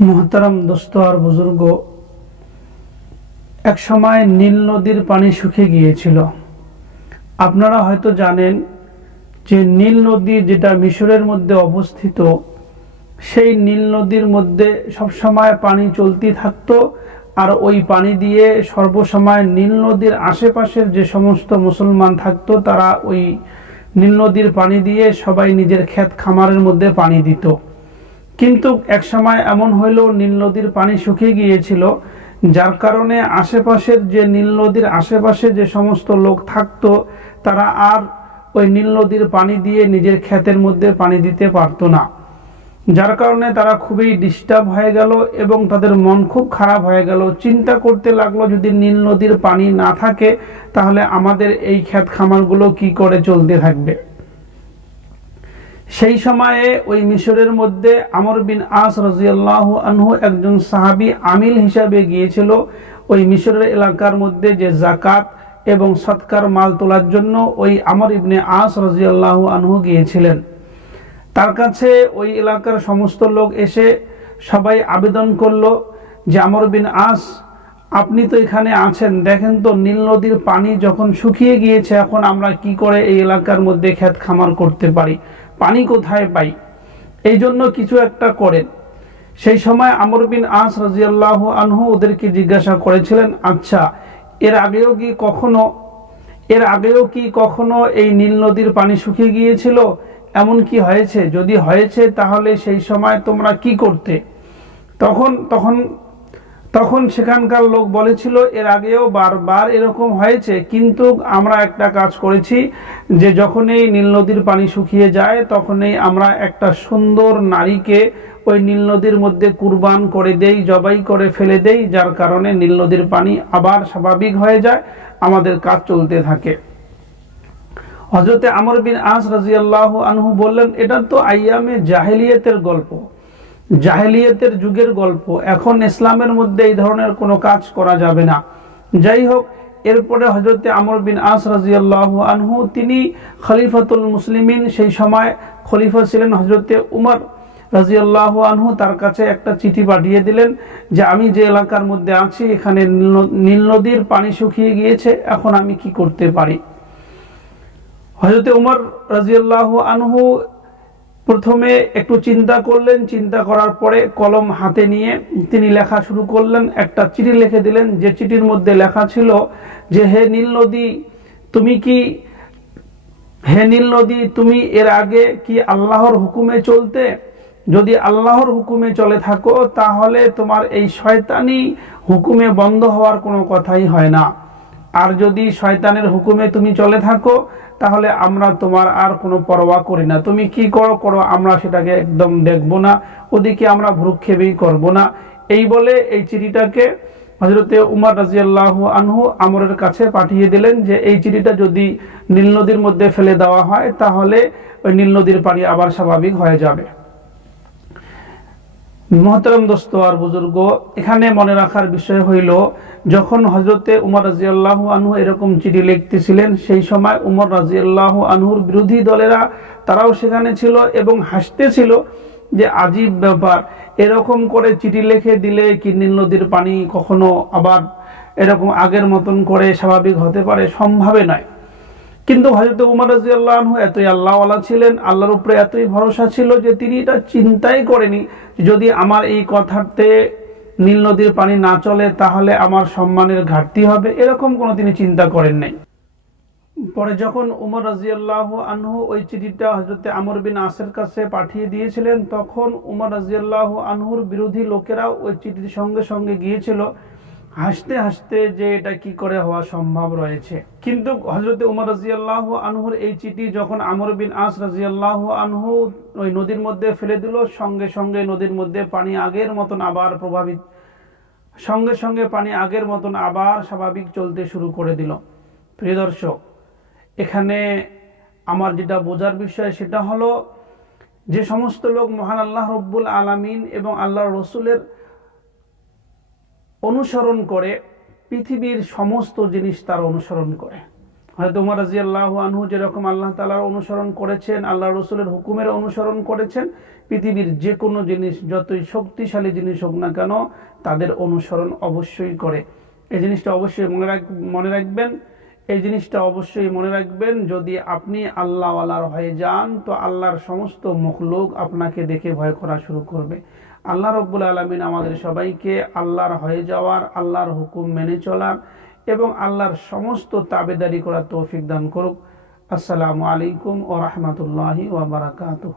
মহতারাম দোস্ত আর বুজুর্গ, এক সময় নীল নদীর পানি শুকিয়ে গিয়েছিল। আপনারা হয়তো জানেন যে নীল নদী যেটা মিশরের মধ্যে অবস্থিত, সেই নীল নদীর মধ্যে সবসময় পানি চলতি থাকতো আর ওই পানি দিয়ে সর্বসময় নীল নদীর আশেপাশের যে সমস্ত মুসলমান থাকতো, তারা ওই নীল নদীর পানি দিয়ে সবাই নিজের ক্ষেত খামারের মধ্যে পানি দিত। কিন্তু এক সময় এমন হইল নীল নদীর পানি শুকিয়ে গিয়েছিল, যার কারণে আশেপাশের যে নীল নদীর আশেপাশে যে সমস্ত লোক থাকতো, তারা আর ওই নীল নদীর পানি দিয়ে নিজের ক্ষেতের মধ্যে পানি দিতে পারতো না। যার কারণে তারা খুবই ডিস্টার্ব হয়ে গেল এবং তাদের মন খুব খারাপ হয়ে গেল। চিন্তা করতে লাগল, যদি নীল নদীর পানি না থাকে, তাহলে আমাদের এই ক্ষেত খামারগুলো কি করে চলতে থাকবে? সেই সময়ে ওই মিশরের মধ্যে আমর বিন আস রাজিয়াল্লাহ আনহু একজন সাহাবি আমিল হিসাবে গিয়েছিল ওই মিশরের এলাকার মধ্যে যে জাকাত এবং সৎকার মাল তোলার জন্য ওই আমর ইবনে আস রাজিয়াল্লাহ আনহু গিয়েছিলেন। তার কাছে ওই এলাকার সমস্ত লোক এসে সবাই আবেদন করল যে, আমর বিন আস, আপনি তো এখানে আছেন। দেখেন তো, নীল নদীর পানি যখন শুকিয়ে গিয়েছে, এখন আমরা কি করে এই এলাকার মধ্যে ক্ষেত খামার করতে পারি? পানি কোথায় পাই? এই জন্য কিছু একটা করেন। সেই সময় আমর বিন আস রাজিয়াল্লাহ আনহু ওদেরকে জিজ্ঞাসা করেছিলেন আচ্ছা এর আগেও কি কখনো, এর আগেও কি কখনো এই নীল নদীর পানি শুকিয়ে গিয়েছিল? এমন কি হয়েছে? যদি হয়েছে, তাহলে সেই সময় তোমরা কি করতে? তখন তখন তখন সেখানকার লোক বলেছিল, এর আগেও বারবার এরকম হয়েছে, কিন্তু আমরা একটা কাজ করেছি যে যখনই নীল নদীর পানি শুকিয়ে যায়, তখনই আমরা একটা সুন্দর নারীকে ওই নীল নদীর মধ্যে কুরবান করে দেই, জবাই করে ফেলে দেই, যার কারণে নীল নদীর পানি আবার স্বাভাবিক হয়ে যায়, আমাদের কাজ চলতে থাকে। হজরতে আমর বিন আস রাজিয়াল্লাহ আনহু বললেন, এটা তো আইয়ামে জাহেলিয়তের গল্প। জাহেলিয়তের যুগের গল্প। এখন ইসলামের মধ্যে এই ধরনের কোনো কাজ করা যাবে না। যাই হোক এরপরে হজরতে আমর বিন আস রাজিয়াল্লাহ আনহু, তিনি খলিফাতুল মুসলিমিন, সেই সময় খলিফা ছিলেন হজরতে উমর রাজিয়াল্লাহ আনহু, তার কাছে একটা চিঠি পাঠিয়ে দিলেন যে, আমি যে এলাকার মধ্যে আছি, এখানে নীল নদীর পানি শুকিয়ে গিয়েছে, এখন আমি কি করতে পারি? হজরতে উমর রাজিয়াল্লাহ আনহু প্রথমে একটু চিন্তা করলেন, চিন্তা করার পরে কলম হাতে নিয়ে তিনি লেখা শুরু করলেন। একটা চিঠি লিখে দিলেন, যে চিঠির মধ্যে লেখা ছিল যে, হে নীল নদী, তুমি কি, হে নীল নদী, তুমি এর আগে কি আল্লাহর হুকুমে চলতে? যদি আল্লাহর হুকুমে চলে থাকো, তাহলে তোমার এই শয়তানি হুকুমে বন্ধ হওয়ার কোনো কথাই হয় না। আর যদি শয়তানের হুকুমে তুমি চলে থাকো, তাহলে আমরা তোমার আর কোনো পরোয়া করি না। তুমি কি করো করো, আমরা সেটাকে একদম দেখব না। ওদিকে আমরা ভ্রুক্ষেপেই করব না। এই বলে এই চিঠিটাকে হজরতে উমার রাজিয়াল্লাহ আনহু আমরের কাছে পাঠিয়ে দিলেন যে, এই চিঠিটা যদি নীল নদীর মধ্যে ফেলে দেওয়া হয়, তাহলে ওই নীল নদীর পানি আবার স্বাভাবিক হয়ে যাবে। মহতরম দোস্ত আর বুজুর্গ, এখানে মনে রাখার বিষয় হইল যখন হজরতে উমর রাজিয়াল্লাহ আনহু এরকম চিঠি লিখতেছিলেন, সেই সময় উমর রাজিয়াল্লাহ আনহুর বিরোধী দলেরা তারাও সেখানে ছিল এবং হাসতেছিল যে আজীব ব্যাপার, এরকম করে চিঠি লিখে দিলে কি নীল নদীর পানি কখনো আবার এরকম আগের মতন করে স্বাভাবিক হতে পারে? সম্ভাবে নয়। কিন্তু হজরত উমর রাজিয়াল্লাহ আনহু এতই আল্লাহওয়ালা ছিলেন, আল্লাহর উপরে এতই ভরসা ছিল যে তিনি এটা চিন্তাই করেনি, যদি আমার এই কথাতে নীল নদীর পানি না চলে তাহলে আমার সম্মানের ঘাটতি হবে। এরকম কোনো তিনি চিন্তা করেন নাই। পরে যখন উমর রাজিয়াল্লাহ আনহু ওই চিঠিটা হজরতে আমর বিন আসের কাছে পাঠিয়ে দিয়েছিলেন, তখন উমর রাজিয়াল্লাহ আনহুর বিরোধী লোকেরাও ওই চিঠির সঙ্গে সঙ্গে গিয়েছিল। হাসতে হাসতে যে এটা কি করে হওয়া সম্ভব রয়েছে। কিন্তু হজরতে উমর রাজিয়াল্লাহ আনহুর এই চিঠি যখন আমর বিন আস রাজিয়াল্লাহ আনহু ওই নদীর মধ্যে ফেলে দিল, সঙ্গে সঙ্গে নদীর মধ্যে পানি আগের মতন আবার প্রভাবিত, সঙ্গে সঙ্গে পানি আগের মতন আবার স্বাভাবিক চলতে শুরু করে দিল। প্রিয় দর্শক, এখানে আমার যেটা বোঝার বিষয় সেটা হলো যে সমস্ত লোক মহান আল্লাহ রব্বুল আলামিন এবং আল্লাহ রসুলের অনুসরণ করে, পৃথিবীর সমস্ত জিনিস তার অনুসরণ করে। হয়তো উমর রাজি আল্লাহ আনহু যেরকম আল্লাহ তালার অনুসরণ করেছেন, আল্লাহ রসুলের হুকুমের অনুসরণ করেছেন, পৃথিবীর যে কোনো জিনিস, যতই শক্তিশালী জিনিস হোক না কেন, তাদের অনুসরণ অবশ্যই করে। এই জিনিসটা অবশ্যই মনে রাখ, মনে রাখবেন। এই জিনিসটা অবশ্যই মনে রাখবেন, যদি আপনি আল্লাহওয়ালার হয়ে যান, তো আল্লাহর সমস্ত মখলুক আপনাকে দেখে ভয় করা শুরু করবে। আল্লাহ রব্বুল আলমিন আমাদের সবাইকে আল্লাহর হয়ে যাওয়ার, আল্লাহর হুকুম মেনে চলার এবং আল্লাহর সমস্ত তাবেদারি করার তৌফিক দান করুক। আসসালামু আলাইকুম ও রহমতুল্লাহি ওবরাকাতুহ